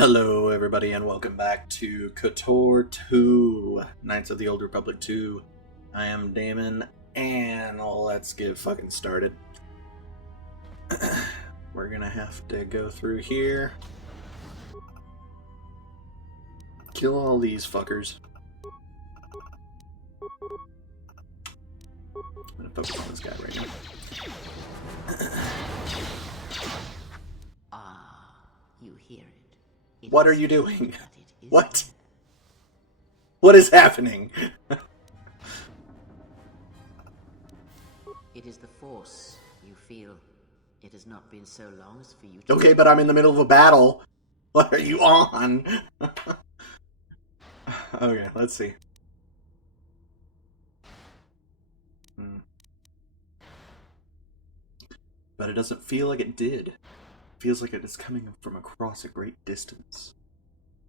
Hello, everybody, and welcome back to KOTOR 2, Knights of the Old Republic 2. I am Damon, and let's get fucking started. We're gonna have to go through here. Kill all these fuckers. I'm gonna focus on this guy right now. You hear it. What are you doing? What? What is happening? It is the Force, you feel. It has not been so long as for you to... Okay, but I'm in the middle of a battle. What are you on? Okay, let's see. But it doesn't feel like it did. It feels like it is coming from across a great distance.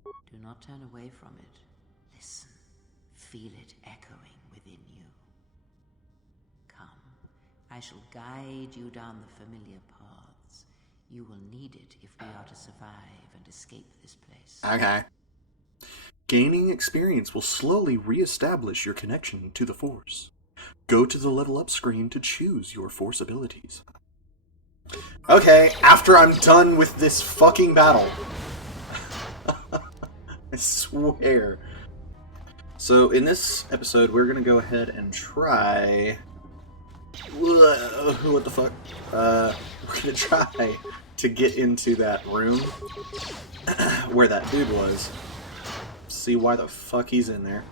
Do not turn away from it. Listen. Feel it echoing within you. Come. I shall guide you down the familiar paths. You will need it if we are to survive and escape this place. Okay. Gaining experience will slowly re-establish your connection to the Force. Go to the level up screen to choose your Force abilities. Okay, after I'm done with this fucking battle. I swear. So in this episode, we're gonna go ahead and try... What the fuck? We're gonna try to get into that room where that dude was. See why the fuck he's in there.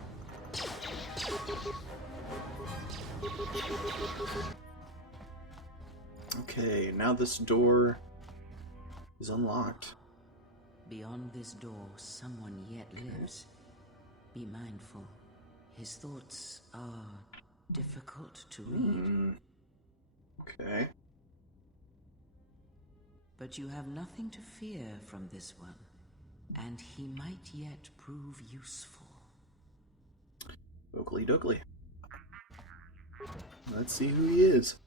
Okay, now this door is unlocked. Beyond this door, someone yet lives. Be mindful. His thoughts are difficult to read. Okay. But you have nothing to fear from this one, and he might yet prove useful. Oakley dokley. Let's see who he is.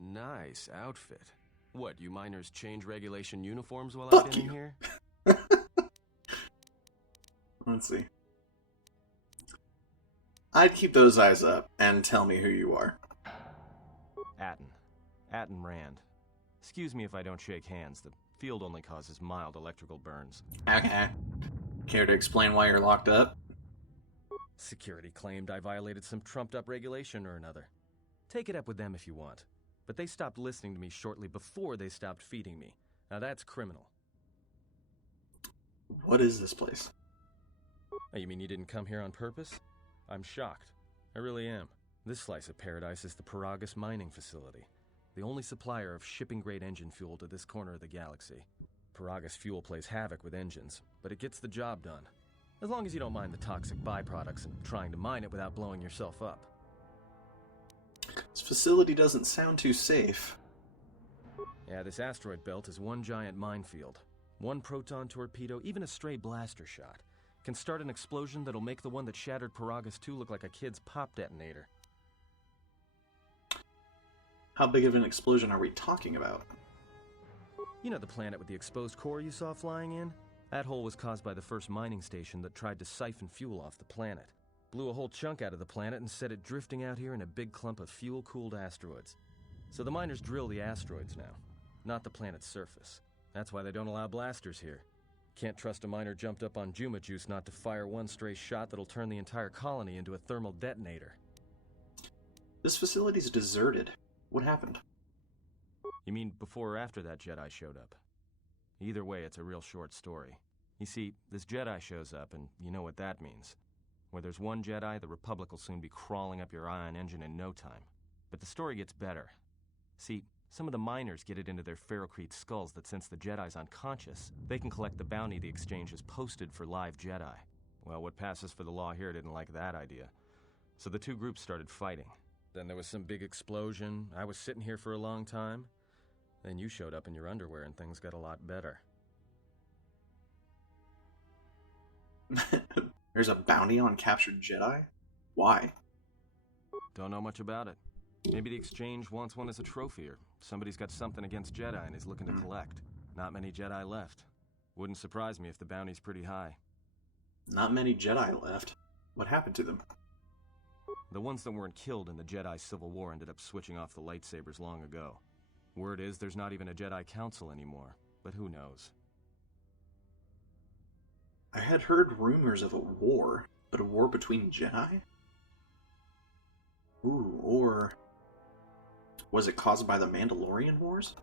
Nice outfit. What, you miners change regulation uniforms while Fuck I've been in you. here? Let's see. I'd keep those eyes up and tell me who you are. Atten Rand. Excuse me if I don't shake hands. The field only causes mild electrical burns. Okay. Care to explain why you're locked up? Security claimed I violated some trumped-up regulation or another. Take it up with them if you want. But they stopped listening to me shortly before they stopped feeding me. Now that's criminal. What is this place? Oh, you mean you didn't come here on purpose? I'm shocked. I really am. This slice of paradise is the Paragus mining facility, the only supplier of shipping-grade engine fuel to this corner of the galaxy. Paragus fuel plays havoc with engines, but it gets the job done. As long as you don't mind the toxic byproducts and trying to mine it without blowing yourself up. This facility doesn't sound too safe. Yeah, this asteroid belt is one giant minefield. One proton torpedo, even a stray blaster shot, can start an explosion that'll make the one that shattered Paragus 2 look like a kid's pop detonator. How big of an explosion are we talking about? You know the planet with the exposed core you saw flying in? That hole was caused by the first mining station that tried to siphon fuel off the planet. Blew a whole chunk out of the planet and set it drifting out here in a big clump of fuel-cooled asteroids. So the miners drill the asteroids now, not the planet's surface. That's why they don't allow blasters here. Can't trust a miner jumped up on Juma juice not to fire one stray shot that'll turn the entire colony into a thermal detonator. This facility's deserted. What happened? You mean before or after that Jedi showed up? Either way, it's a real short story. You see, this Jedi shows up, and you know what that means. Where there's one Jedi, the Republic will soon be crawling up your ion engine in no time. But the story gets better. See, some of the miners get it into their ferrocrete skulls that since the Jedi's unconscious, they can collect the bounty the exchange has posted for live Jedi. Well, what passes for the law here didn't like that idea. So the two groups started fighting. Then there was some big explosion. I was sitting here for a long time. Then you showed up in your underwear and things got a lot better. There's a bounty on captured Jedi? Why? Don't know much about it. Maybe the exchange wants one as a trophy, or somebody's got something against Jedi and is looking to collect. Not many Jedi left. Wouldn't surprise me if the bounty's pretty high. Not many Jedi left. What happened to them? The ones that weren't killed in the Jedi Civil War ended up switching off the lightsabers long ago. Word is there's not even a Jedi Council anymore, but who knows? I had heard rumors of a war, but a war between Jedi? Ooh, or was it caused by the Mandalorian Wars?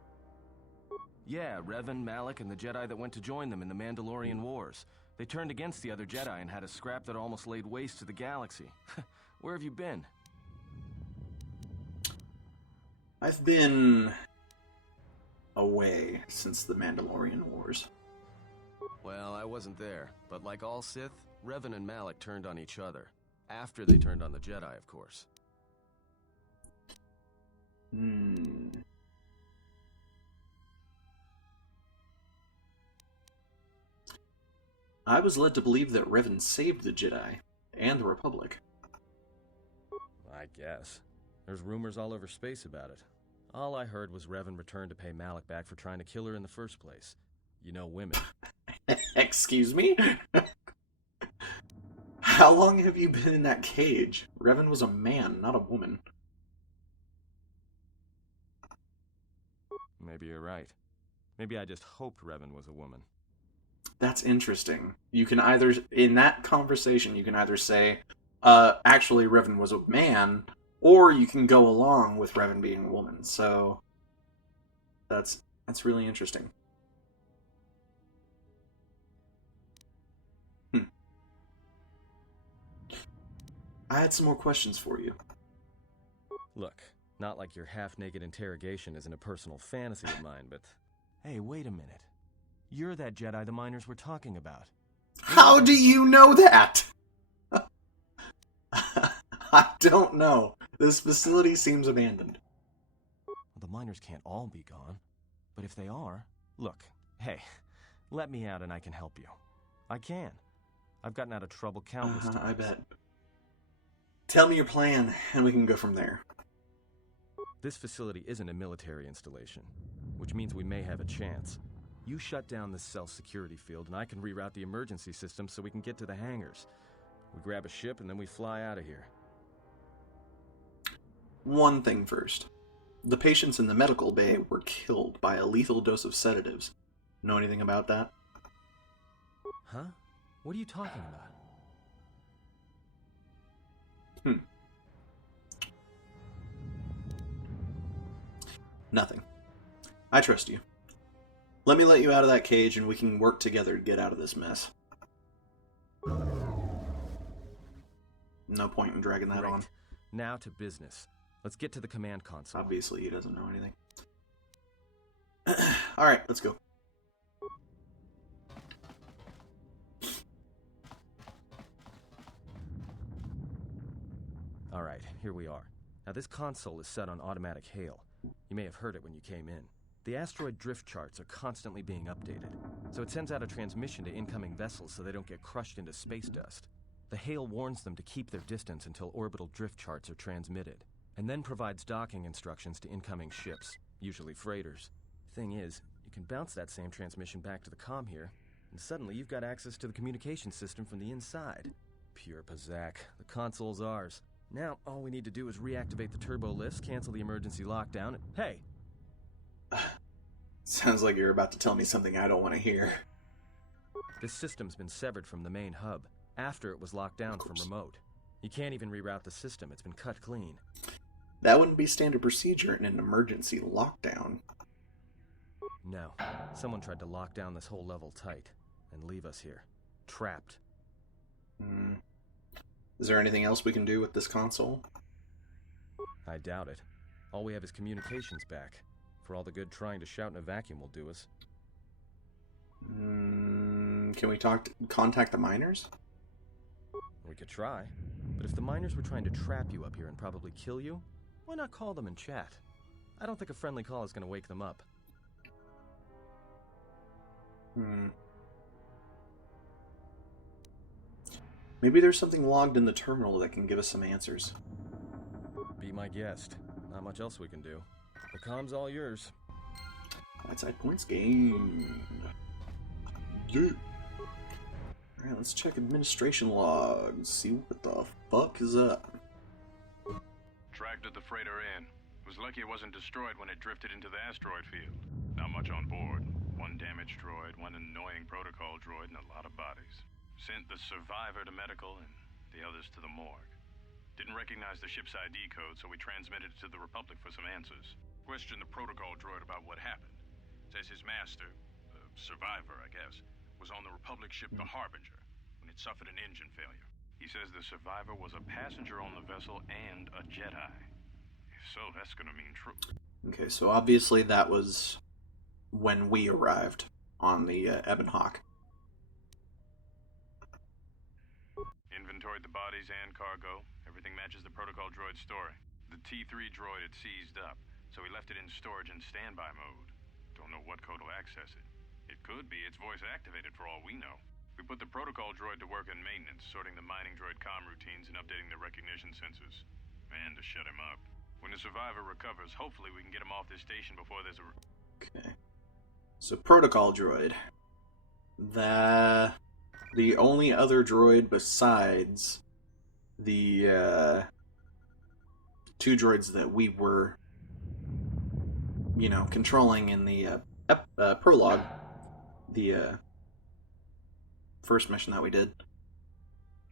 Yeah, Revan, Malak, and the Jedi that went to join them in the Mandalorian Wars. They turned against the other Jedi and had a scrap that almost laid waste to the galaxy. Where have you been? I've been away since the Mandalorian Wars. Well, I wasn't there, but like all Sith, Revan and Malak turned on each other. After they turned on the Jedi, of course. I was led to believe that Revan saved the Jedi and the Republic. I guess. There's rumors all over space about it. All I heard was Revan returned to pay Malak back for trying to kill her in the first place. You know, women. Excuse me? How long have you been in that cage? Revan was a man, not a woman. Maybe you're right. Maybe I just hoped Revan was a woman. That's interesting. You can either, in that conversation, you can either say, actually Revan was a man, or you can go along with Revan being a woman. So, that's really interesting. I had some more questions for you. Look, not like your half-naked interrogation isn't a personal fantasy of mine, but... Hey, wait a minute. You're that Jedi the miners were talking about. How do you know that? I don't know. This facility seems abandoned. Well, the miners can't all be gone. But if they are... Look, hey, let me out and I can help you. I can. I've gotten out of trouble countless times. I bet. Tell me your plan, and we can go from there. This facility isn't a military installation, which means we may have a chance. You shut down this cell security field, and I can reroute the emergency system so we can get to the hangars. We grab a ship, and then we fly out of here. One thing first. The patients in the medical bay were killed by a lethal dose of sedatives. Know anything about that? Huh? What are you talking about? Nothing. I trust you. Let me let you out of that cage and we can work together to get out of this mess. No point in dragging that on. Now to business. Let's get to the command console. Obviously he doesn't know anything. Alright, let's go. Alright, here we are. Now this console is set on automatic hail. You may have heard it when you came in. The asteroid drift charts are constantly being updated, so it sends out a transmission to incoming vessels so they don't get crushed into space dust. The hail warns them to keep their distance until orbital drift charts are transmitted, and then provides docking instructions to incoming ships, usually freighters. Thing is, you can bounce that same transmission back to the comm here, and suddenly you've got access to the communication system from the inside. Pure Pazak. The console's ours. Now, all we need to do is reactivate the turbo lifts, cancel the emergency lockdown, and... Hey! Sounds like you're about to tell me something I don't want to hear. This system's been severed from the main hub, after it was locked down from remote. You can't even reroute the system, it's been cut clean. That wouldn't be standard procedure in an emergency lockdown. No. Someone tried to lock down this whole level tight, and leave us here. Trapped. Is there anything else we can do with this console? I doubt it. All we have is communications back. For all the good trying to shout in a vacuum will do us. Can we contact the miners? We could try. But if the miners were trying to trap you up here and probably kill you, why not call them and chat? I don't think a friendly call is going to wake them up. Maybe there's something logged in the terminal that can give us some answers. Be my guest. Not much else we can do. The comm's all yours. Outside points gained. Yeah. Alright, let's check administration logs. See what the fuck is up. Tracked at the freighter in. Was lucky it wasn't destroyed when it drifted into the asteroid field. Not much on board. One damaged droid, one annoying protocol droid, and a lot of bodies. Sent the survivor to medical and the others to the morgue. Didn't recognize the ship's ID code, so we transmitted it to the Republic for some answers. Questioned the protocol droid about what happened. Says his master, the survivor, I guess, was on the Republic ship the Harbinger when it suffered an engine failure. He says the survivor was a passenger on the vessel and a Jedi. If so, that's gonna mean true. Okay, so obviously that was when we arrived on the Ebon Hawk. Inventoried the bodies and cargo. Everything matches the protocol droid's story. The T3 droid had seized up, so we left it in storage in standby mode. Don't know what code will access it. It could be it's voice activated for all we know. We put the protocol droid to work in maintenance, sorting the mining droid comm routines and updating the recognition sensors. And to shut him up. When the survivor recovers, hopefully we can get him off this station before there's a... Okay. So protocol droid. The only other droid besides the two droids that we were, you know, controlling in the prologue, the first mission that we did,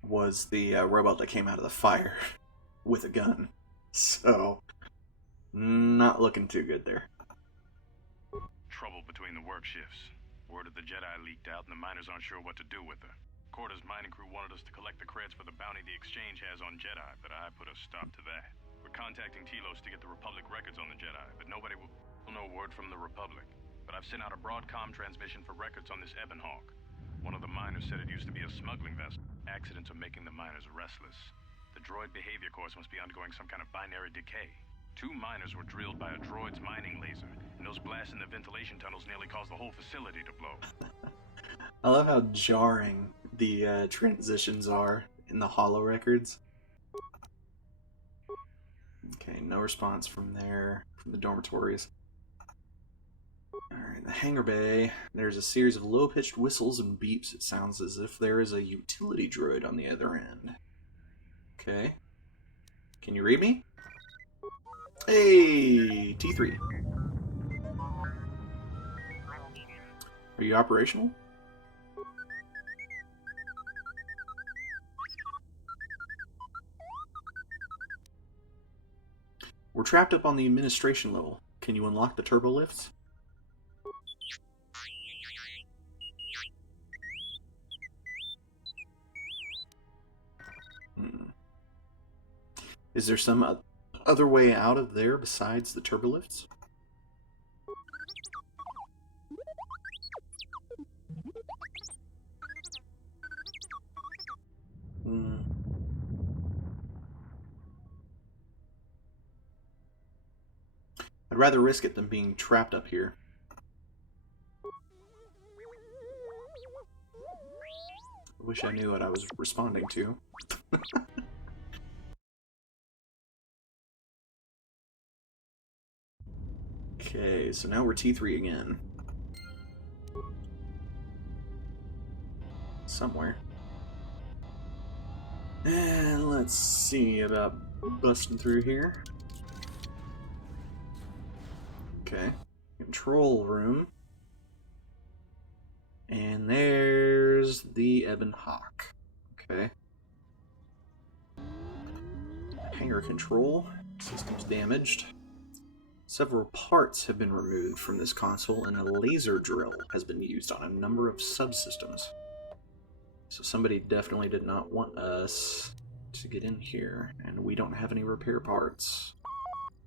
was the robot that came out of the fire with a gun. So, not looking too good there. Trouble between the work shifts. Word of the Jedi leaked out and the miners aren't sure what to do with her. Quarter's mining crew wanted us to collect the creds for the bounty the Exchange has on Jedi, but I put a stop to that. We're contacting Telos to get the Republic records on the Jedi, but nobody will know word from the Republic. But I've sent out a broadcom transmission for records on this Ebon Hawk. One of the miners said it used to be a smuggling vessel. Accidents are making the miners restless. The droid behavior course must be undergoing some kind of binary decay. 2 miners were drilled by a droid's mining laser, and those blasts in the ventilation tunnels nearly caused the whole facility to blow. I love how jarring the transitions are in the holo records. Okay, no response from there, from the dormitories. Alright, the hangar bay. There's a series of low-pitched whistles and beeps. It sounds as if there is a utility droid on the other end. Okay. Can you read me? Hey, T3. Are you operational? We're trapped up on the administration level. Can you unlock the turbo lifts? Is there some other way out of there besides the turbo lifts? I'd rather risk it than being trapped up here. I wish I knew what I was responding to. Okay, so now we're T3 again. Somewhere. And let's see about busting through here. Okay. Control room. And there's the Ebon Hawk. Okay. Hangar control. System's damaged. Several parts have been removed from this console, and a laser drill has been used on a number of subsystems. So somebody definitely did not want us to get in here, and we don't have any repair parts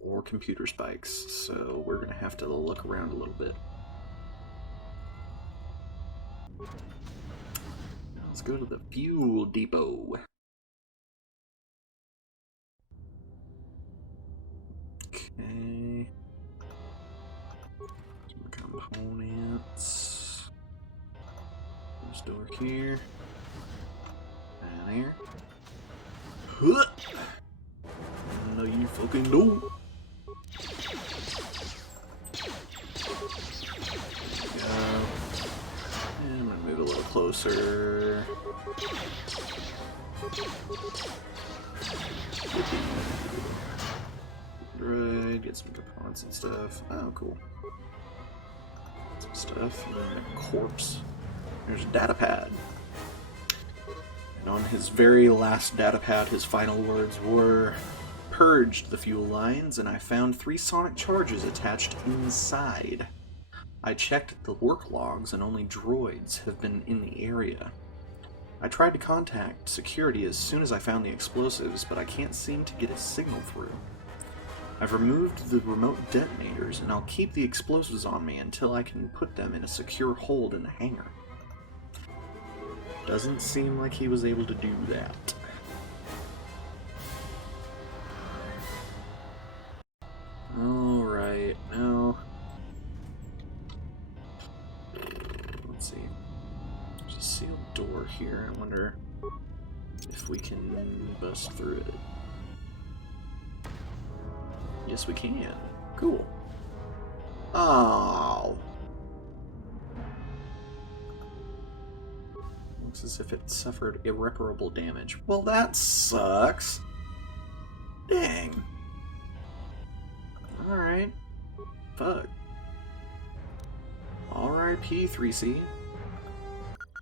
or computer spikes, so we're going to have to look around a little bit. Let's go to the fuel depot. Okay. Some components. This door here. And here. Huh! No, you fucking don't. And I'm gonna move a little closer. Right, get some components and stuff. Oh, cool. Some stuff. And then a corpse. There's a data pad. And on his very last data pad, his final words were, "Purged the fuel lines, and I found 3 sonic charges attached inside. I checked the work logs, and only droids have been in the area. I tried to contact security as soon as I found the explosives, but I can't seem to get a signal through. I've removed the remote detonators, and I'll keep the explosives on me until I can put them in a secure hold in the hangar." Doesn't seem like he was able to do that. Alright, now... Let's see. There's a sealed door here. I wonder if we can bust through it. Yes, we can. Cool. Oh. Looks as if it suffered irreparable damage. Well, that sucks. Dang. Alright. Fuck. R.I.P. 3C.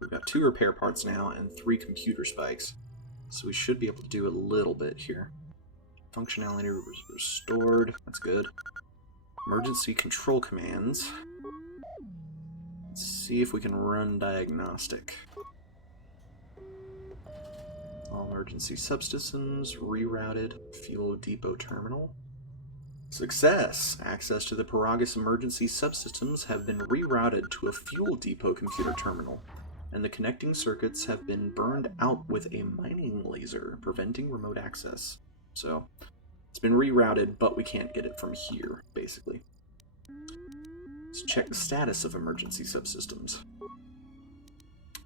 We've got 2 repair parts now and 3 computer spikes. So we should be able to do a little bit here. Functionality restored. That's good. Emergency control commands. Let's see if we can run diagnostic. All emergency subsystems rerouted. Fuel depot terminal. Success! Access to the Paragus emergency subsystems have been rerouted to a fuel depot computer terminal, and the connecting circuits have been burned out with a mining laser, preventing remote access. So, it's been rerouted, but we can't get it from here, basically. Let's check the status of emergency subsystems.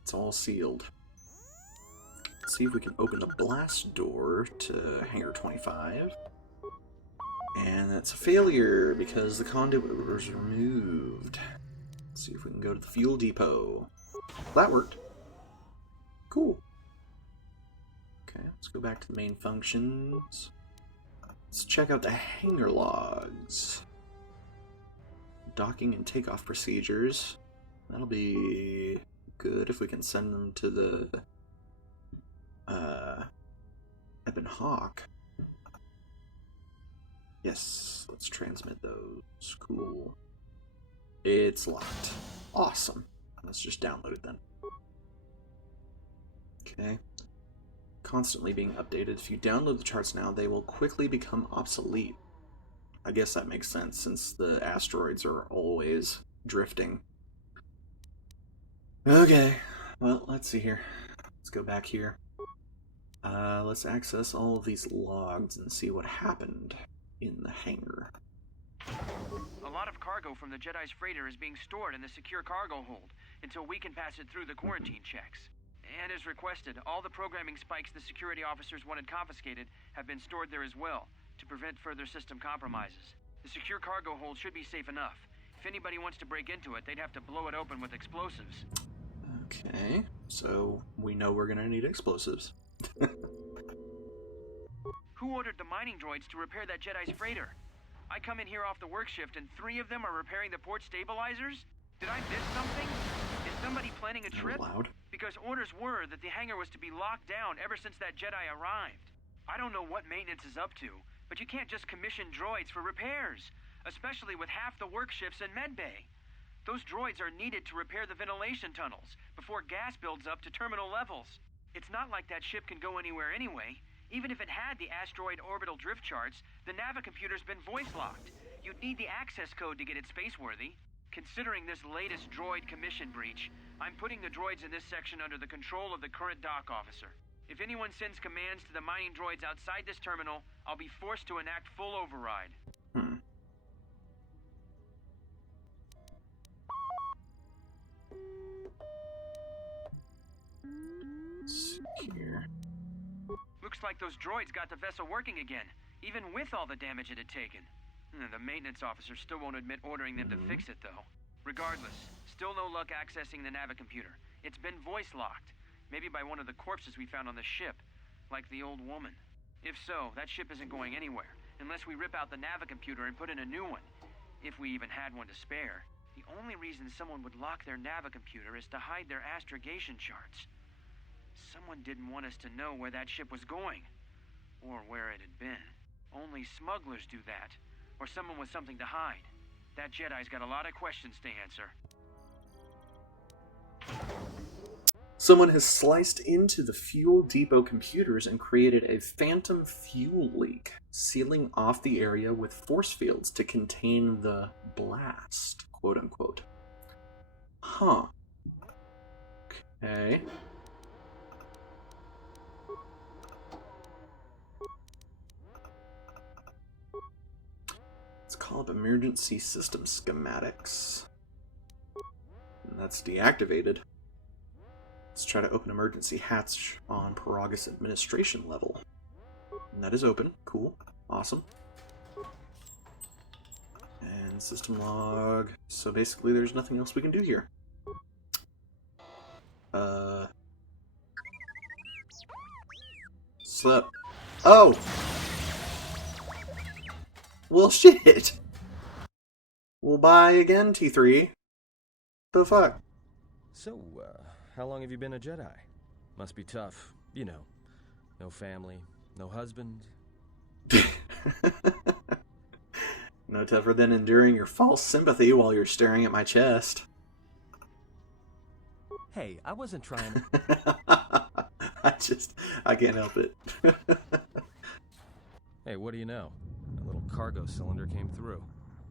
It's all sealed. Let's see if we can open the blast door to Hangar 25. And that's a failure, because the conduit was removed. Let's see if we can go to the fuel depot. That worked. Cool. Okay, let's go back to the main functions. Let's check out the hangar logs. Docking and takeoff procedures. That'll be good if we can send them to the Ebon Hawk. Yes, let's transmit those. Cool. It's locked. Awesome. Let's just download it then. Okay. Constantly being updated. If you download the charts now, they will quickly become obsolete. I guess that makes sense, since the asteroids are always drifting. Okay. Well, let's see here. Let's go back here. Let's access all of these logs and see what happened in the hangar. A lot of cargo from the Jedi's freighter is being stored in the secure cargo hold until we can pass it through the quarantine checks. And as requested, all the programming spikes the security officers wanted confiscated have been stored there as well, to prevent further system compromises. The secure cargo hold should be safe enough. If anybody wants to break into it, they'd have to blow it open with explosives. Okay, so we know we're gonna need explosives. Who ordered the mining droids to repair that Jedi's freighter? I come in here off the work shift and 3 of them are repairing the port stabilizers? Did I miss something? Is somebody planning a trip? Loud. Because orders were that the hangar was to be locked down ever since that Jedi arrived. I don't know what maintenance is up to, but you can't just commission droids for repairs, especially with half the work shifts in medbay. Those droids are needed to repair the ventilation tunnels before gas builds up to terminal levels. It's not like that ship can go anywhere anyway. Even if it had the asteroid orbital drift charts, the navicomputer's been voice-locked. You'd need the access code to get it spaceworthy. Considering this latest droid commission breach, I'm putting the droids in this section under the control of the current dock officer. If anyone sends commands to the mining droids outside this terminal, I'll be forced to enact full override. Here. Looks like those droids got the vessel working again, even with all the damage it had taken. The maintenance officer still won't admit ordering them to fix it, though. Regardless, still no luck accessing the navicomputer. It's been voice-locked. Maybe by one of the corpses we found on the ship, like the old woman. If so, that ship isn't going anywhere, unless we rip out the navicomputer and put in a new one. If we even had one to spare. The only reason someone would lock their navicomputer is to hide their astrogation charts. Someone didn't want us to know where that ship was going, or where it had been. Only smugglers do that, or someone with something to hide. That Jedi's got a lot of questions to answer. Someone has sliced into the fuel depot computers and created a phantom fuel leak, sealing off the area with force fields to contain the blast, quote unquote. Huh. Okay. Let's call up emergency system schematics. And that's deactivated. Let's try to open emergency hatch on Paragus administration level. And that is open. Cool. Awesome. And system log. So basically there's nothing else we can do here. Slip. Oh! Well, shit! Well, bye again, T3. The fuck? So, how long have you been a Jedi? Must be tough, you know. No family, no husband. No tougher than enduring your false sympathy while you're staring at my chest. Hey, I wasn't trying. I can't help it. Hey, what do you know? A little cargo cylinder came through.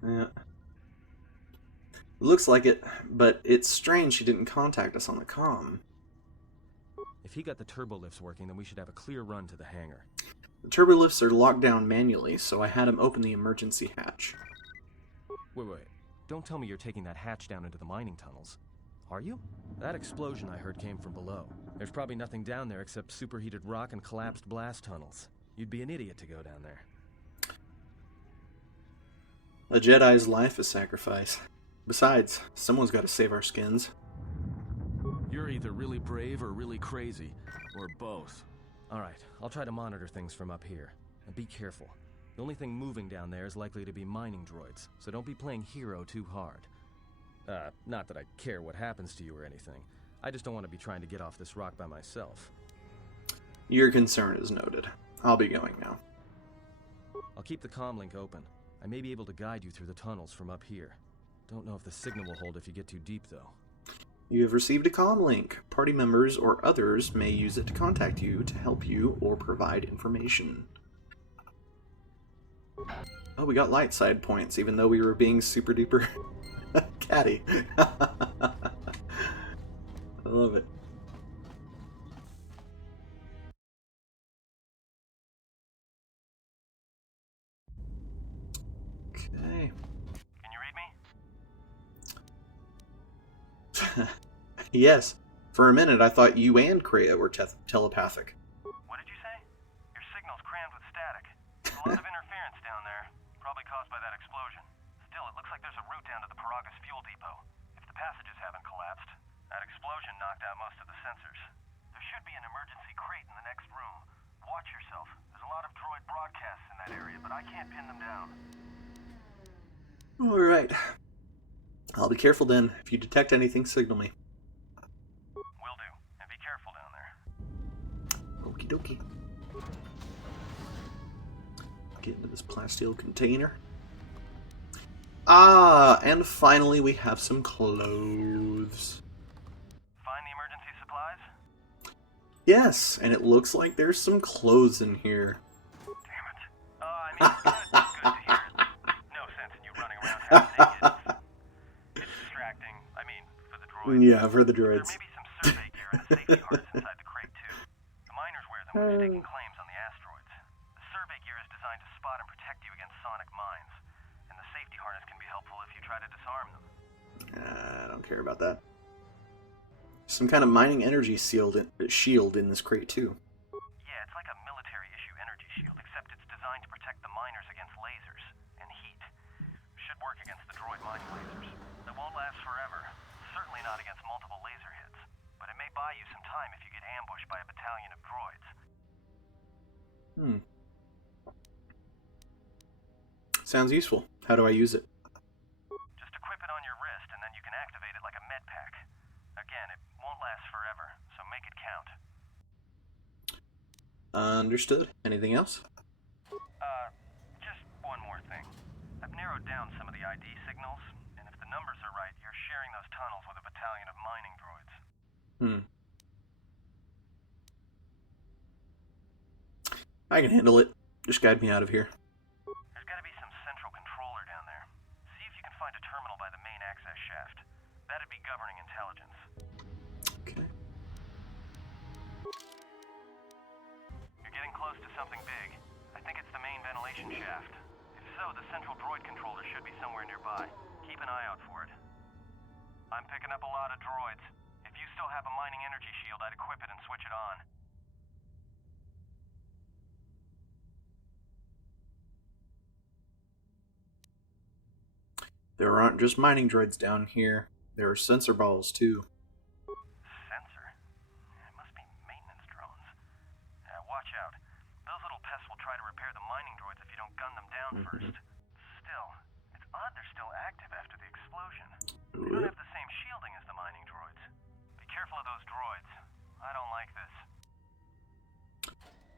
Yeah. Looks like it, but it's strange she didn't contact us on the comm. If he got the turbo lifts working, then we should have a clear run to the hangar. The turbo lifts are locked down manually, so I had him open the emergency hatch. Wait. Don't tell me you're taking that hatch down into the mining tunnels. Are you? That explosion I heard came from below. There's probably nothing down there except superheated rock and collapsed blast tunnels. You'd be an idiot to go down there. A Jedi's life is sacrifice. Besides, someone's got to save our skins. You're either really brave or really crazy, or both. Alright, I'll try to monitor things from up here. And be careful. The only thing moving down there is likely to be mining droids, so don't be playing hero too hard. Not that I care what happens to you or anything. I just don't want to be trying to get off this rock by myself. Your concern is noted. I'll be going now. I'll keep the comm link open. I may be able to guide you through the tunnels from up here. Don't know if the signal will hold if you get too deep, though. You have received a comm link. Party members or others may use it to contact you to help you or provide information. Oh, we got light side points, even though we were being super duper catty. I love it. Okay. Can you read me? Yes. For a minute, I thought you and Kreia were telepathic. What did you say? Your signal's crammed with static. There's a lot of interference down there, probably caused by that explosion. Still, it looks like there's a route down to the Paragus fuel depot. If the passages haven't collapsed, that explosion knocked out most of the sensors. There should be an emergency crate in the next room. Watch yourself. There's a lot of droid broadcasts in that area, but I can't pin them down. Alright. I'll be careful then. If you detect anything, signal me. Will do. And be careful down there. Okie dokie. Get into this plasteel container. Ah, and finally we have some clothes. Find the emergency supplies? Yes, and it looks like there's some clothes in here. Damn it. I mean, it's good to hear. No sense in you running around half naked. It's distracting. I mean, for the droids. Yeah, for the There droids. may be some survey gear and a safety harness inside the crate, too. The miners wear them when they're staking claims on the asteroids. The survey gear is designed to spot and protect you against sonic mines. And the safety harness can be helpful if you try to disarm them. I don't care about that. Some kind of mining energy shield in this crate, too. Yeah, it's like a military-issue energy shield, except it's designed to protect the miners against lasers and heat. Should work against the droid mining lasers. They won't last forever. Certainly not against multiple laser hits. But time if you get ambushed by a battalion of droids. Sounds useful. How do I use it? Just equip it on your wrist, and then you can activate it like a med pack. Again, it won't last forever, so make it count. Understood. Anything else? Just one more thing. I've narrowed down some of the ID signals, and if the numbers are right, you're sharing those tunnels with a battalion of mining droids. I can handle it. Just guide me out of here. There's gotta be some central controller down there. See if you can find a terminal by the main access shaft. That'd be governing intelligence. Okay. You're getting close to something big. I think it's the main ventilation shaft. If so, the central droid controller should be somewhere nearby. Keep an eye out for it. I'm picking up a lot of droids. If you still have a mining energy shield, I'd equip it and switch it on. There aren't just mining droids down here. There are sensor balls, too. Sensor? It must be maintenance drones. Watch out. Those little pests will try to repair the mining droids if you don't gun them down first. Still, it's odd they're still active after the explosion. They don't have the same shielding as the mining droids. Be careful of those droids. I don't like this.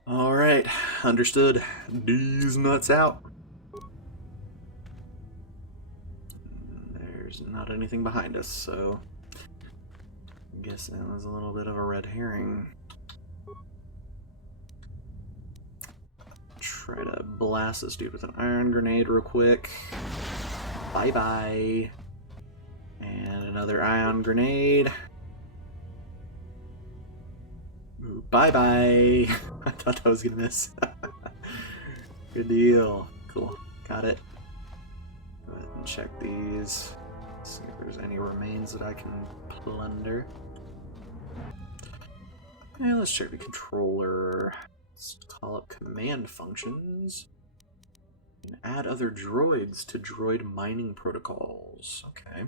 Alright, understood. These nuts out. There's not anything behind us, so I guess that was a little bit of a red herring. Try to blast this dude with an ion grenade real quick. Bye-bye. And another ion grenade. Ooh, bye-bye. I thought that was gonna miss. Good deal. Cool. Got it. Go ahead and check these. See if there's any remains that I can plunder. And let's check the controller. Let's call up command functions. And add other droids to droid mining protocols. Okay.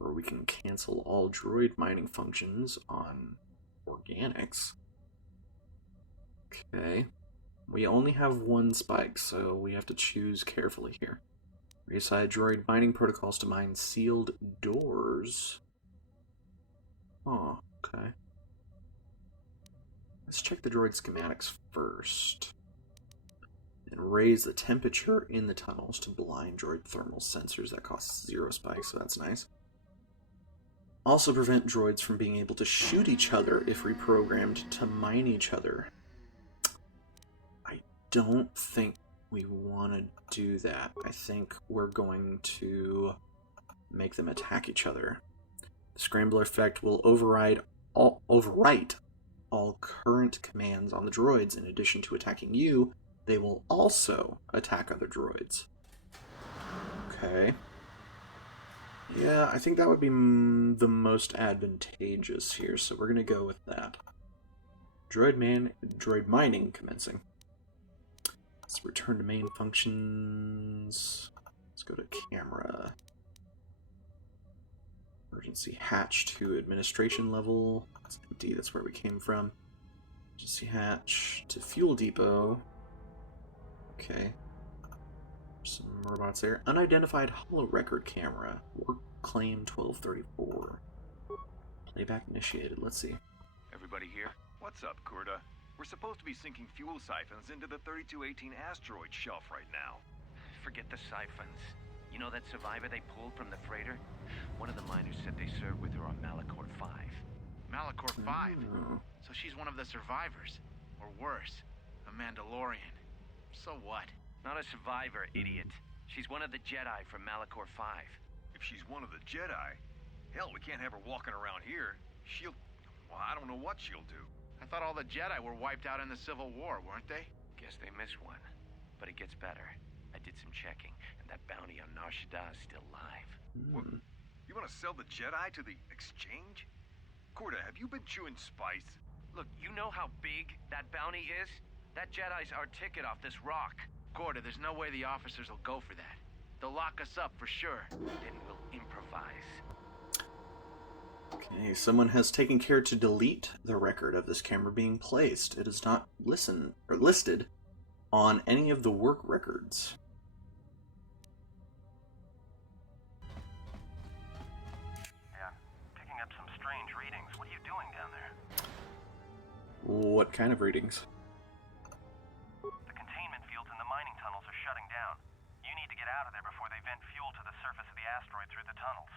Or we can cancel all droid mining functions on organics. Okay. We only have one spike, so we have to choose carefully here. Reassign droid mining protocols to mine sealed doors. Oh, okay. Let's check the droid schematics first. And raise the temperature in the tunnels to blind droid thermal sensors. That costs 0 spikes, so that's nice. Also prevent droids from being able to shoot each other if reprogrammed to mine each other. I don't think we want to do that. I think we're going to make them attack each other. The scrambler effect will overwrite all current commands on the droids. In addition to attacking you, they will also attack other droids. Okay. Yeah, I think that would be the most advantageous here, so we're going to go with that. Droid mining commencing. Let's return to main functions. Let's go to camera. Emergency hatch to administration level. It's empty, that's where we came from. Emergency hatch to fuel depot. Okay. Some robots there. Unidentified holorecord camera. Work claim 1234. Playback initiated. Let's see. Everybody here? What's up, Kurta? We're supposed to be sinking fuel siphons into the 3218 asteroid shelf right now. Forget the siphons. You know that survivor they pulled from the freighter? One of the miners said they served with her on Malachor 5. Malachor 5? Oh. So she's one of the survivors. Or worse, a Mandalorian. So what? Not a survivor, idiot. She's one of the Jedi from Malachor 5. If she's one of the Jedi, hell, we can't have her walking around here. Well, I don't know what she'll do. I thought all the Jedi were wiped out in the Civil War, weren't they? Guess they missed one. But it gets better. I did some checking, and that bounty on Nar Shaddaa is still live. What, you want to sell the Jedi to the exchange? Kurta, have you been chewing spice? Look, you know how big that bounty is? That Jedi's our ticket off this rock. Gorda, there's no way the officers will go for that. They'll lock us up for sure. Then we'll improvise. Okay, Okay, someone has taken care to delete the record of this camera being placed. It is not listed on any of the work records. Yeah, picking up some strange readings. What are you doing down there? What kind of readings? The containment fields in the mining tunnels are shutting down. You need to get out of there before they vent fuel to the surface of the asteroid through the tunnels.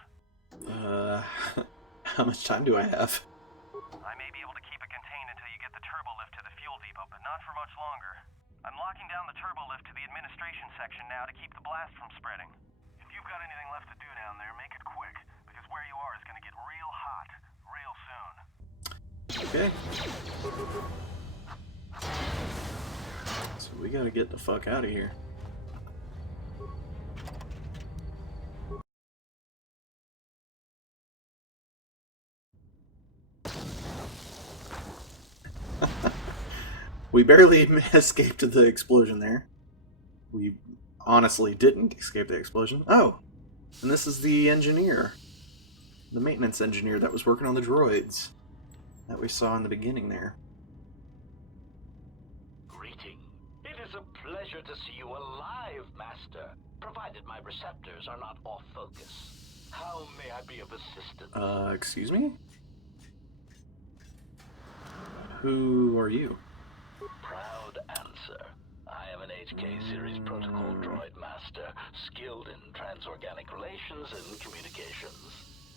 How much time do I have? I may be able to keep it contained until you get the turbo lift to the fuel depot, but not for much longer. I'm locking down the turbo lift to the administration section now to keep the blast from spreading. If you've got anything left to do down there, make it quick, because where you are is going to get real hot real soon. Okay. So we gotta get the fuck out of here. We barely escaped the explosion there. We honestly didn't escape the explosion. Oh, and this is the engineer. The maintenance engineer that was working on the droids that we saw in the beginning there. Greeting. It is a pleasure to see you alive, Master, provided my receptors are not off focus. How may I be of assistance? Excuse me? Who are you? Proud answer. I am an HK series protocol droid master, skilled in transorganic relations and communications.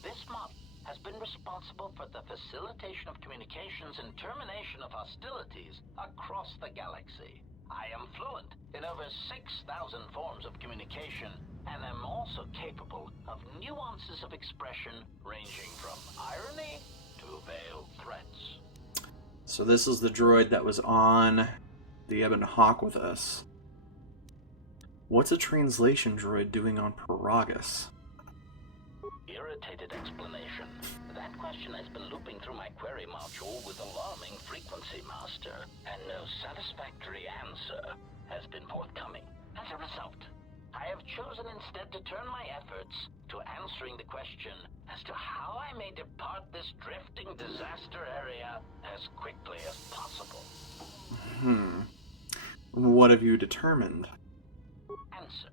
This mod has been responsible for the facilitation of communications and termination of hostilities across the galaxy. I am fluent in over 6,000 forms of communication, and am also capable of nuances of expression ranging from irony to veiled threats. So this is the droid that was on the Ebon Hawk with us. What's a translation droid doing on Paragus? Irritated explanation. That question has been looping through my query module with alarming frequency, Master, and no satisfactory answer has been forthcoming. As a result, I have chosen instead to turn my efforts to answering the question as to how I may depart this drifting disaster area as quickly as possible. What have you determined? Answer.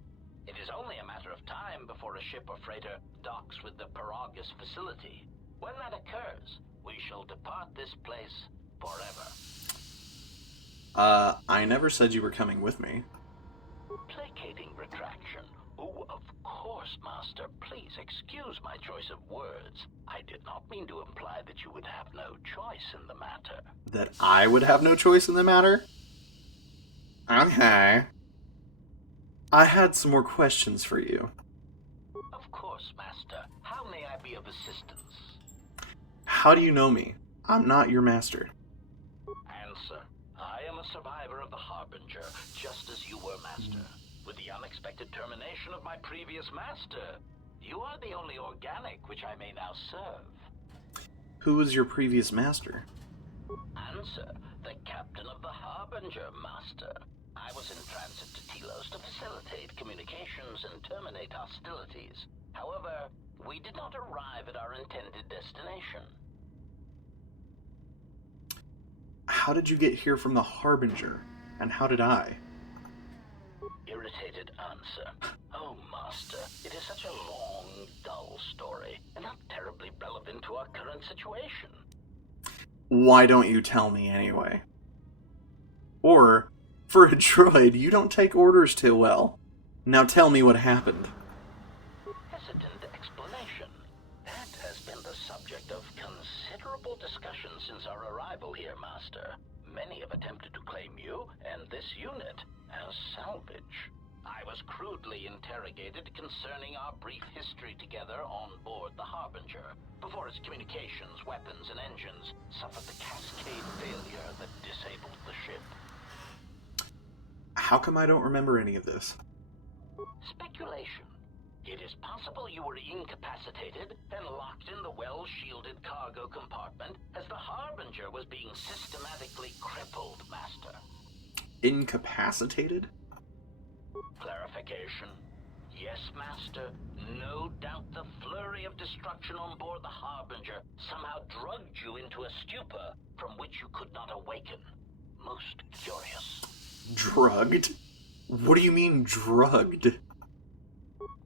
It is only a matter of time before a ship or freighter docks with the Paragus facility. When that occurs, we shall depart this place forever. I never said you were coming with me. Placating retraction. Oh, of course, Master. Please excuse my choice of words. I did not mean to imply that you would have no choice in the matter. That I would have no choice in the matter? Okay. I had some more questions for you. Of course, Master. How may I be of assistance? How do you know me? I'm not your master. Answer. I am a survivor of the Harbinger, just as you were, Master. With the unexpected termination of my previous master, you are the only organic which I may now serve. Who was your previous master? Answer. The captain of the Harbinger, Master. I was in transit to Telos to facilitate communications and terminate hostilities. However, we did not arrive at our intended destination. How did you get here from the Harbinger? And how did I? Irritated answer. Oh, Master, it is such a long, dull story, and not terribly relevant to our current situation. Why don't you tell me anyway? Or, for a droid, you don't take orders too well. Now tell me what happened. Hesitant explanation. That has been the subject of considerable discussion since our arrival here, Master. Many have attempted to claim you and this unit as salvage. I was crudely interrogated concerning our brief history together on board the Harbinger, before its communications, weapons, and engines suffered the cascade failure that disabled the ship. How come I don't remember any of this? Speculation. It is possible you were incapacitated and locked in the well-shielded cargo compartment as the Harbinger was being systematically crippled, Master. Incapacitated? Clarification. Yes, Master. No doubt the flurry of destruction on board the Harbinger somehow drugged you into a stupor from which you could not awaken. Most curious. Drugged? What do you mean, drugged?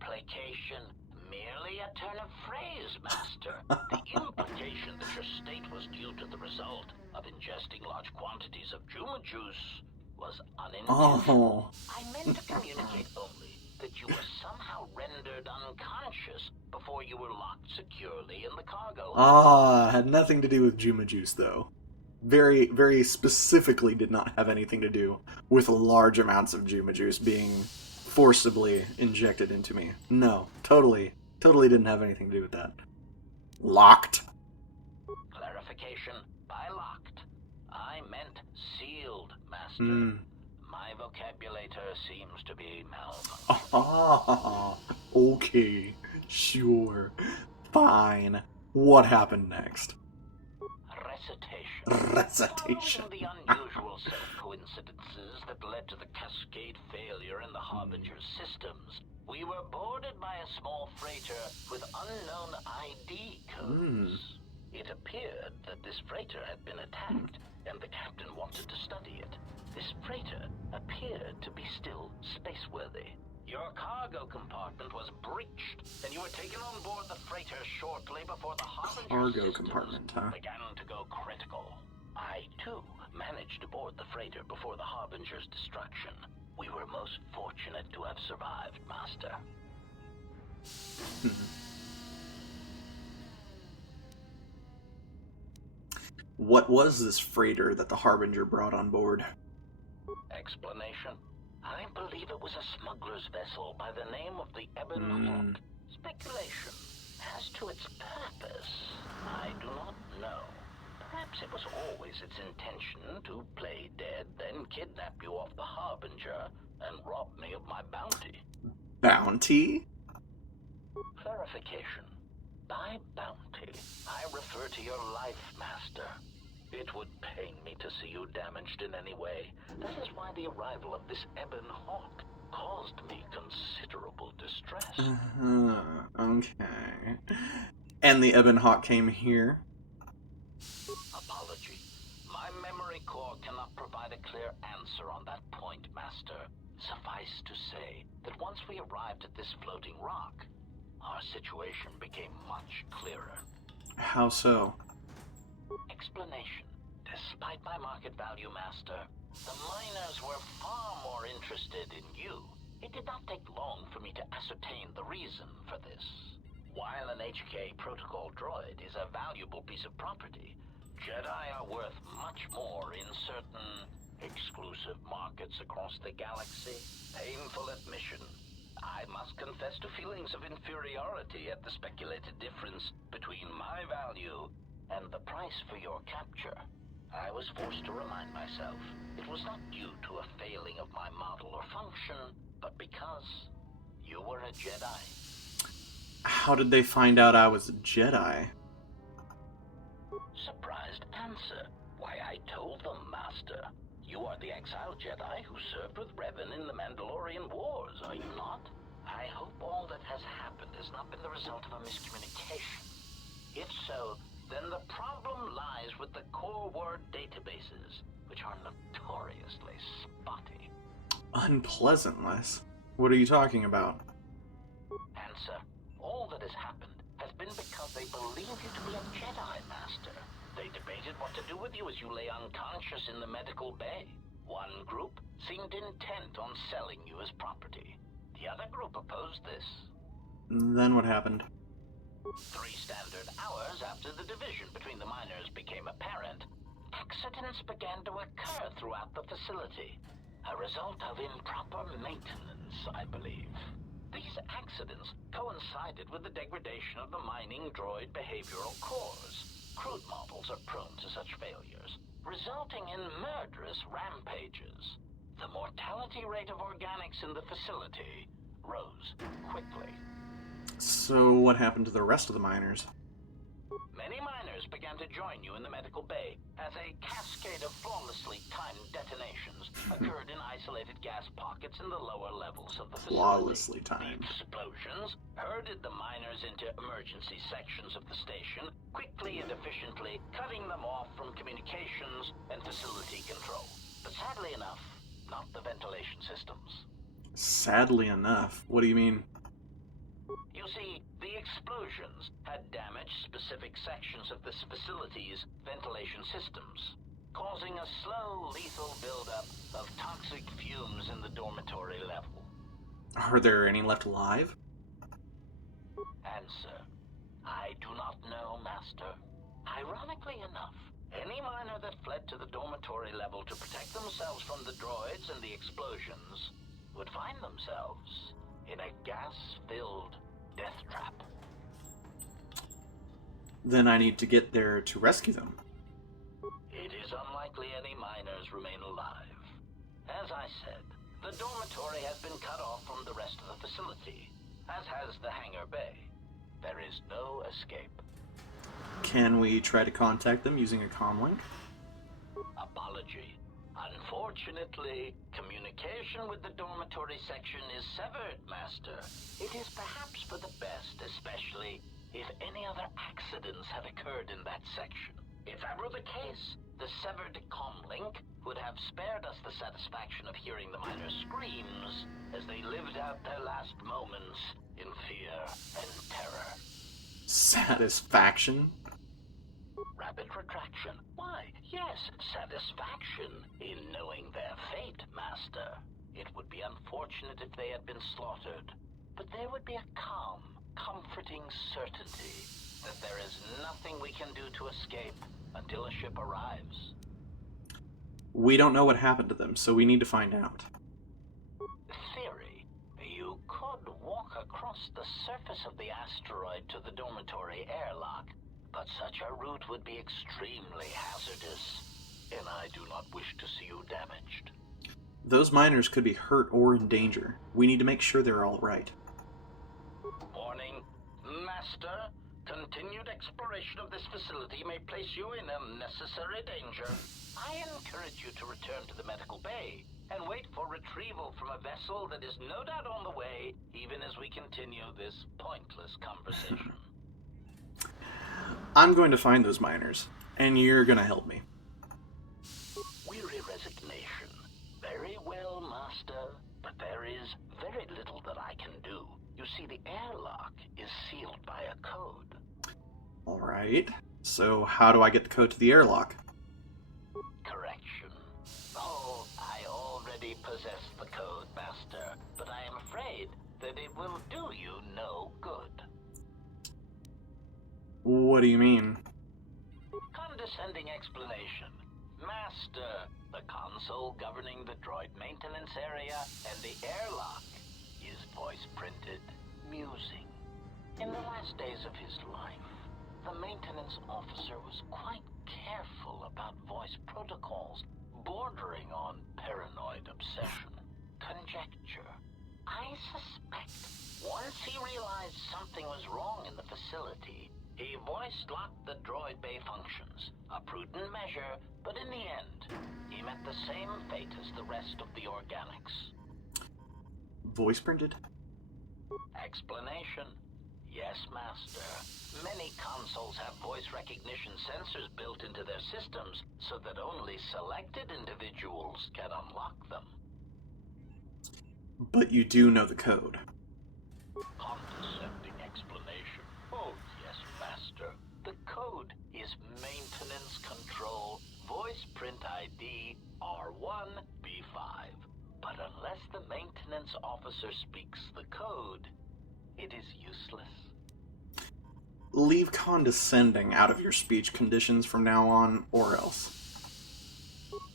Placation, merely a turn of phrase, Master. The implication that your state was due to the result of ingesting large quantities of Juma juice was unintentional. Oh. I meant to communicate only that you were somehow rendered unconscious before you were locked securely in the cargo hold. Had nothing to do with Juma Juice, though. Very, very specifically did not have anything to do with large amounts of Juma Juice being forcibly injected into me. No, totally didn't have anything to do with that. Locked. Clarification, by locked, I meant sealed, Master. My vocabulator seems to be malfunctioning. Okay, sure, fine. What happened next? Recitation. Following the unusual set of coincidences that led to the cascade failure in the Harbinger's systems, we were boarded by a small freighter with unknown ID codes. It appeared that this freighter had been attacked, and the captain wanted to study it. This freighter appeared to be still spaceworthy. Your cargo compartment was breached, and you were taken on board the freighter shortly before the Harbinger's Cargo systems compartment, huh? began to go critical. I, too, managed to board the freighter before the Harbinger's destruction. We were most fortunate to have survived, Master. What was this freighter that the Harbinger brought on board? Explanation? I believe it was a smuggler's vessel by the name of the Ebon Hawk. Speculation. As to its purpose, I do not know. Perhaps it was always its intention to play dead, then kidnap you off the Harbinger and rob me of my bounty. Bounty? Clarification. By bounty, I refer to your life, Master. It would pain me to see you damaged in any way. That is why the arrival of this Ebon Hawk caused me considerable distress. Okay. And the Ebon Hawk came here? Apology. My memory core cannot provide a clear answer on that point, Master. Suffice to say that once we arrived at this floating rock, our situation became much clearer. How so? Explanation. Despite my market value, Master, the miners were far more interested in you. It did not take long for me to ascertain the reason for this. While an HK protocol droid is a valuable piece of property, Jedi are worth much more in certain exclusive markets across the galaxy. Painful admission. I must confess to feelings of inferiority at the speculated difference between my value and the price for your capture. I was forced to remind myself it was not due to a failing of my model or function, but because you were a Jedi. How did they find out I was a Jedi? Surprised answer. Why, I told them, Master. You are the exiled Jedi who served with Revan in the Mandalorian Wars, are you not? I hope all that has happened has not been the result of a miscommunication. If so, then the problem lies with the core word databases, which are notoriously spotty. Unpleasantness? What are you talking about? Answer. All that has happened has been because they believe you to be a Jedi, Master. They debated what to do with you as you lay unconscious in the medical bay. One group seemed intent on selling you as property. The other group opposed this. Then what happened? 3 standard hours after the division between the miners became apparent, accidents began to occur throughout the facility. A result of improper maintenance, I believe. These accidents coincided with the degradation of the mining droid behavioral cores. Crude models are prone to such failures, resulting in murderous rampages. The mortality rate of organics in the facility rose quickly. So what happened to the rest of the miners? Many miners miners began to join you in the medical bay as a cascade of flawlessly timed detonations occurred in isolated gas pockets in the lower levels of the facility. Flawlessly timed. The explosions herded the miners into emergency sections of the station, quickly and efficiently cutting them off from communications and facility control. But sadly enough, not the ventilation systems. Sadly enough? What do you mean? You see, the explosions had damaged specific sections of this facility's ventilation systems, causing a slow, lethal buildup of toxic fumes in the dormitory level. Are there any left alive? Answer: I do not know, Master. Ironically enough, any miner that fled to the dormitory level to protect themselves from the droids and the explosions would find themselves in a gas-filled death trap. Then I need to get there to rescue them. It is unlikely any miners remain alive. As I said, the dormitory has been cut off from the rest of the facility, as has the hangar bay. There is no escape. Can we try to contact them using a comlink? Apology. Unfortunately, communication with the dormitory section is severed, Master. It is perhaps for the best, especially if any other accidents had occurred in that section. If that were the case, the severed comlink would have spared us the satisfaction of hearing the miners' screams as they lived out their last moments in fear and terror. Satisfaction? Rapid retraction. Why, yes, satisfaction in knowing their fate, Master. It would be unfortunate if they had been slaughtered, but there would be a calm, comforting certainty that there is nothing we can do to escape until a ship arrives. We don't know what happened to them, so we need to find out. Theory. You could walk across the surface of the asteroid to the dormitory airlock, but such a route would be extremely hazardous, and I do not wish to see you damaged. Those miners could be hurt or in danger. We need to make sure they're all right. Warning, Master. Continued exploration of this facility may place you in unnecessary danger. I encourage you to return to the medical bay and wait for retrieval from a vessel that is no doubt on the way, even as we continue this pointless conversation. I'm going to find those miners, and you're going to help me. Weary resignation. Very well, Master, but there is very little that I can do. You see, the airlock is sealed by a code. Alright, so how do I get the code to the airlock? Correction. Oh, I already possess the code, Master, but I am afraid that it will do you no good. What do you mean? Condescending explanation. Master, the console governing the droid maintenance area and the airlock is voice-printed, musing. In the last days of his life, the maintenance officer was quite careful about voice protocols, bordering on paranoid obsession. Conjecture. I suspect once he realized something was wrong in the facility, he voice-locked the droid bay functions. A prudent measure, but in the end, he met the same fate as the rest of the organics. Voice printed? Explanation. Yes, Master. Many consoles have voice recognition sensors built into their systems so that only selected individuals can unlock them. But you do know the code. Condescending explanation. Oh, yes, Master. The code is Maintenance Control Voice Print ID R1B5. But unless the maintenance officer speaks the code, it is useless. Leave condescending out of your speech conditions from now on, or else.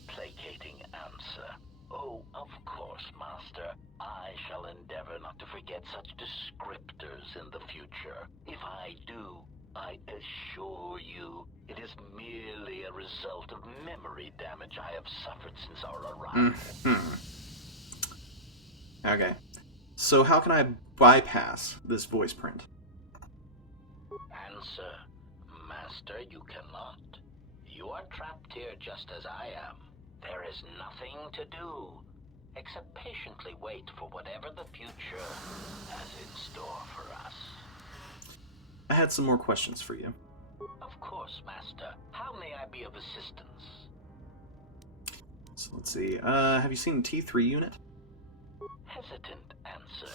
Placating answer. Oh, of course, Master. I shall endeavor not to forget such descriptors in the future. If I do, I assure you, it is merely a result of memory damage I have suffered since our arrival. Okay. So how can I bypass this voice print? Answer. Master, you cannot. You are trapped here just as I am. There is nothing to do, except patiently wait for whatever the future has in store for us. I had some more questions for you. Of course, Master. How may I be of assistance? So let's see. Have you seen the T3 unit? Hesitant answer.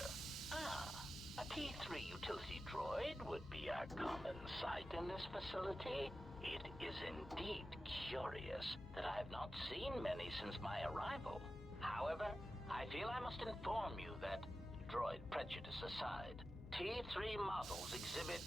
A T3 utility droid would be a common sight in this facility. It is indeed curious that I have not seen many since my arrival. However, I feel I must inform you that, droid prejudice aside, T3 models exhibit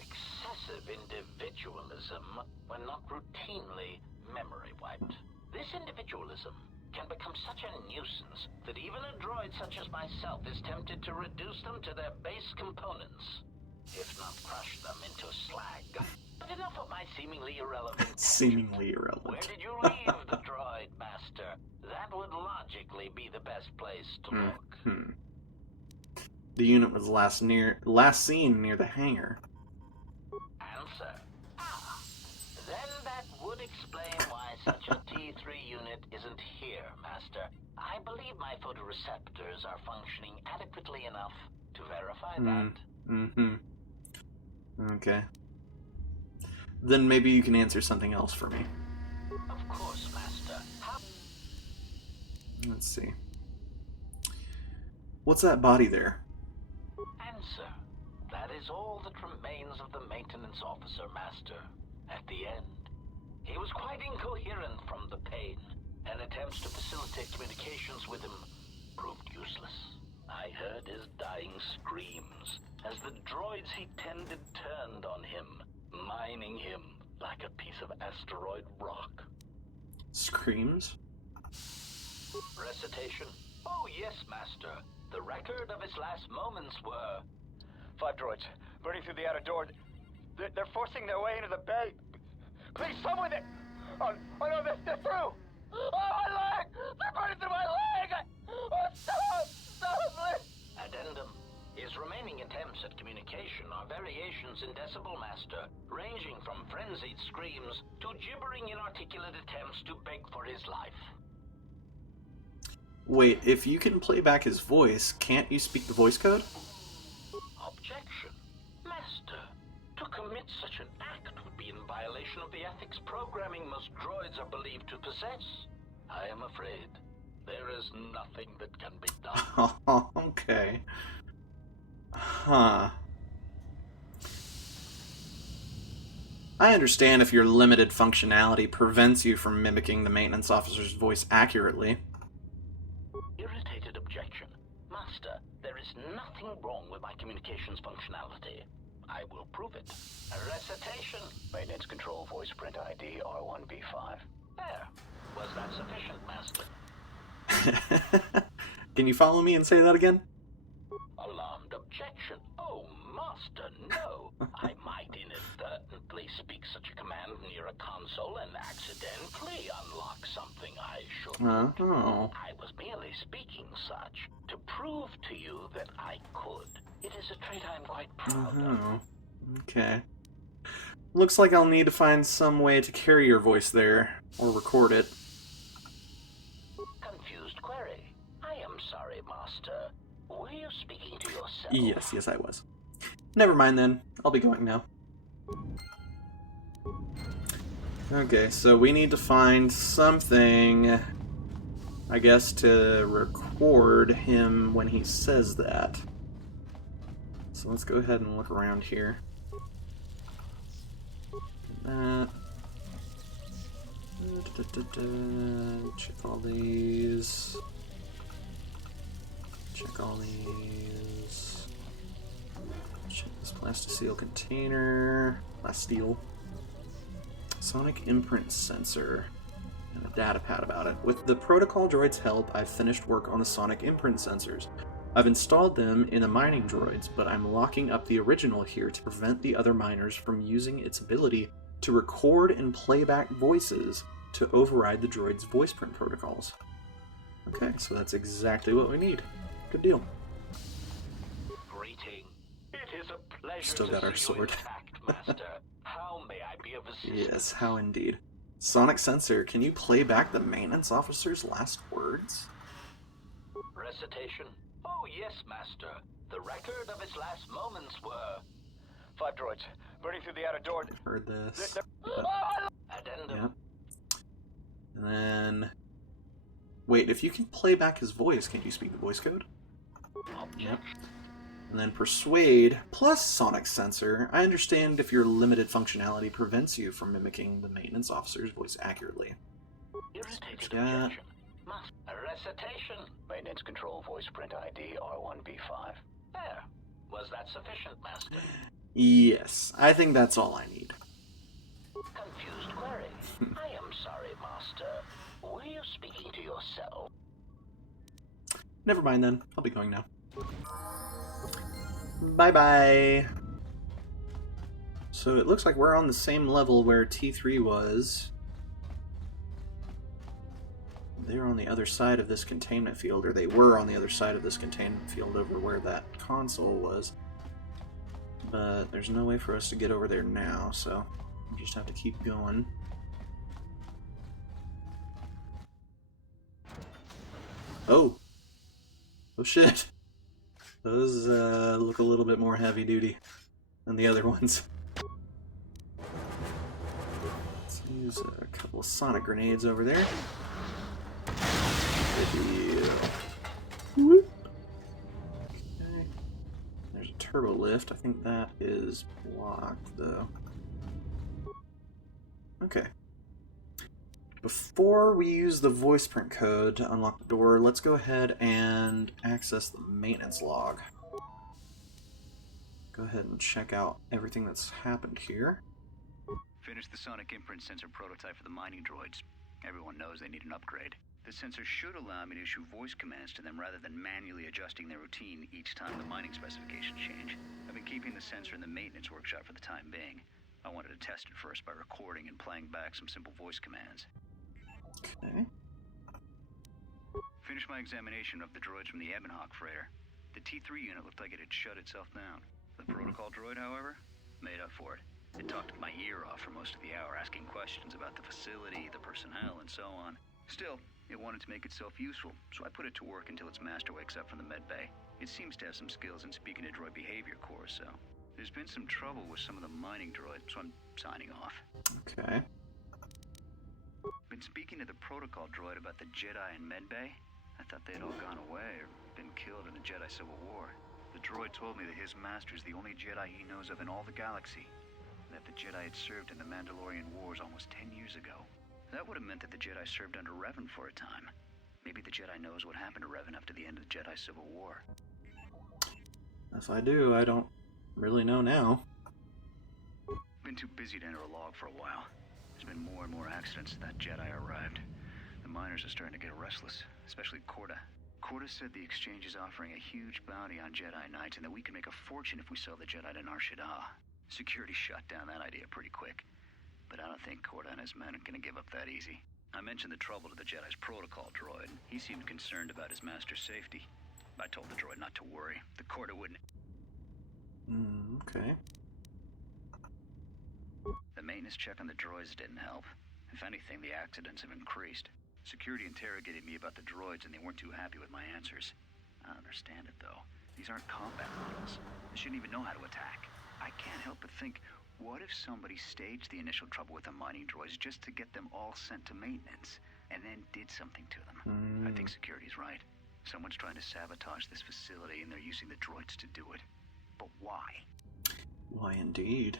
excessive individualism when not routinely memory wiped. This individualism can become such a nuisance that even a droid such as myself is tempted to reduce them to their base components, if not crush them into slag. But enough of my seemingly irrelevant Seemingly irrelevant. Where did you leave the droid, Master? That would logically be the best place to look. The unit was last seen near the hangar. Answer. Then that would explain why such a T3 unit isn't here, Master. I believe my photoreceptors are functioning adequately enough to verify that. Okay. Then maybe you can answer something else for me. Of course, Master. Let's see. What's that body there? Answer. That is all that remains of the maintenance officer, Master. At the end, he was quite incoherent from the pain, and attempts to facilitate communications with him proved useless. I heard his dying screams as the droids he tended turned on him, mining him like a piece of asteroid rock. Screams? Recitation? Oh yes, Master. The record of his last moments were... 5 droids, burning through the outer door. They're forcing their way into the bay. Please, someone there! Oh no, they're through! Oh, my leg! They're burning through my leg! Oh, stop, please! Addendum. His remaining attempts at communication are variations in decibel, Master, ranging from frenzied screams to gibbering inarticulate attempts to beg for his life. Wait, if you can play back his voice, can't you speak the voice code? Objection. Master, to commit such an act would be in violation of the ethics programming most droids are believed to possess. I am afraid there is nothing that can be done. Okay. Huh. I understand if your limited functionality prevents you from mimicking the maintenance officer's voice accurately. Irritated objection. Master, there is nothing wrong with my communications functionality. I will prove it. A recitation. Maintenance control voice print ID R1B5. There. Was that sufficient, Master? Can you follow me and say that again? Alarmed objection. Oh, Master, no. I might inadvertently speak such a command near a console and accidentally unlock something I shouldn't. Oh. I was merely speaking such to prove to you that I could. It is a trait I'm quite proud of. Okay. Looks like I'll need to find some way to carry your voice there, or record it. Confused query. I am sorry, Master. Were you speaking to yourself? Yes, I was. Never mind then. I'll be going now. Okay, so we need to find something, I guess, to record him when he says that. So let's go ahead and look around here. Check all these. Check all these. Check this plasteel container. Plasteel. Sonic imprint sensor. And a data pad about it. With the protocol droid's help, I've finished work on the sonic imprint sensors. I've installed them in the mining droids, but I'm locking up the original here to prevent the other miners from using its ability to record and play back voices to override the droid's voice print protocols. Okay, so that's exactly what we need. Good deal. Greeting. It is a pleasure Still to got our see you sword. intact, Master. How may of assistance. Yes, how indeed. Sonic Sensor, can you play back the maintenance officer's last words? Recitation? Oh, yes, Master. The record of his last moments were... 5 droids, burning through the outer door. I've heard this. Addendum. Yeah. And then... Wait, if you can play back his voice, can you speak the voice code? Yep. And then Persuade plus Sonic Sensor. I understand if your limited functionality prevents you from mimicking the maintenance officer's voice accurately. Irritated Yeah. objection. Recitation. Maintenance control voice print ID R1B5. There. Was that sufficient, Master? Yes, I think that's all I need. Confused query. I am sorry, Master. Were you speaking to yourself? Never mind then. I'll be going now. Bye-bye. So it looks like we're on the same level where T3 was. They're on the other side of this containment field, or they were on the other side of this containment field over where that console was. But there's no way for us to get over there now, so we just have to keep going. Oh! Oh shit! Those look a little bit more heavy duty than the other ones. Let's use a couple of sonic grenades over there. Whoop. Okay. There's a turbo lift. I think that is blocked though. Okay. Before we use the voice print code to unlock the door, let's go ahead and access the maintenance log. Go ahead and check out everything that's happened here. Finished the sonic imprint sensor prototype for the mining droids. Everyone knows they need an upgrade. The sensor should allow me to issue voice commands to them rather than manually adjusting their routine each time the mining specifications change. I've been keeping the sensor in the maintenance workshop for the time being. I wanted to test it first by recording and playing back some simple voice commands. Okay. Finished my examination of the droids from the Ebonhawk freighter. The T3 unit looked like it had shut itself down. The protocol droid, however, made up for it. It talked my ear off for most of the hour, asking questions about the facility, the personnel, and so on. Still, it wanted to make itself useful, so I put it to work until its master wakes up from the med bay. It seems to have some skills in speaking to droid behavior course, so... There's been some trouble with some of the mining droids, so I'm signing off. Okay. Been speaking to the protocol droid about the Jedi in medbay. I thought they'd all gone away or been killed in the Jedi Civil War. The droid told me that his master's the only Jedi he knows of in all the galaxy, and that the Jedi had served in the Mandalorian Wars almost 10 years ago. That would have meant that the Jedi served under Revan for a time. Maybe the Jedi knows what happened to Revan after the end of the Jedi Civil War. If I do, I don't really know now. Been too busy to enter a log for a while. There's been more and more accidents since that Jedi arrived. The miners are starting to get restless, especially Corda. Corda said the exchange is offering a huge bounty on Jedi Knights and that we can make a fortune if we sell the Jedi to Nar Shaddaa. Security shut down that idea pretty quick. But I don't think Corda and his men are going to give up that easy. I mentioned the trouble to the Jedi's protocol droid. He seemed concerned about his master's safety. I told the droid not to worry. The Corda wouldn't... Okay. The maintenance check on the droids didn't help. If anything, the accidents have increased. Security interrogated me about the droids and they weren't too happy with my answers. I don't understand it, though. These aren't combat models. They shouldn't even know how to attack. I can't help but think, what if somebody staged the initial trouble with the mining droids just to get them all sent to maintenance, and then did something to them? I think security's right. Someone's trying to sabotage this facility and they're using the droids to do it. But why? Why indeed?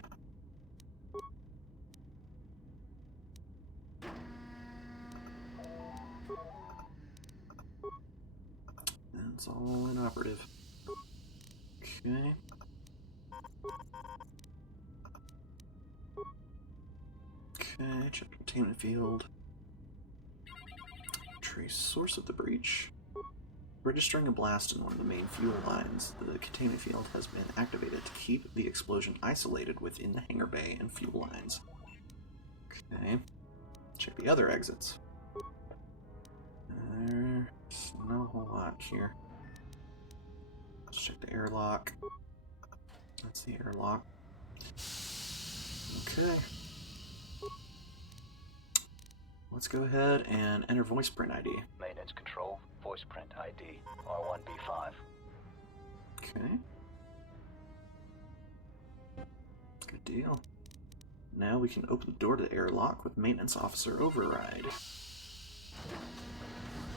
That's all inoperative. Okay. Okay, check containment field. Trace source of the breach. Registering a blast in one of the main fuel lines, the containment field has been activated to keep the explosion isolated within the hangar bay and fuel lines. Okay. Check the other exits. There's not a whole lot here. Let's check the airlock. That's the airlock. Okay. let's go ahead and enter voice print ID. Maintenance control, voice print ID, R1B5. Okay. Good deal. Now we can open the door to the airlock with maintenance officer override.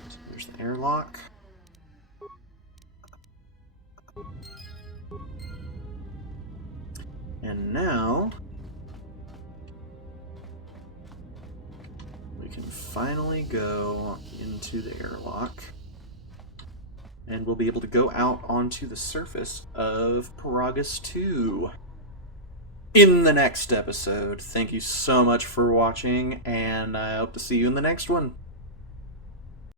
So there's the airlock. And now we can finally go into the airlock. And we'll be able to go out onto the surface of Paragus 2 in the next episode. Thank you so much for watching, and I hope to see you in the next one.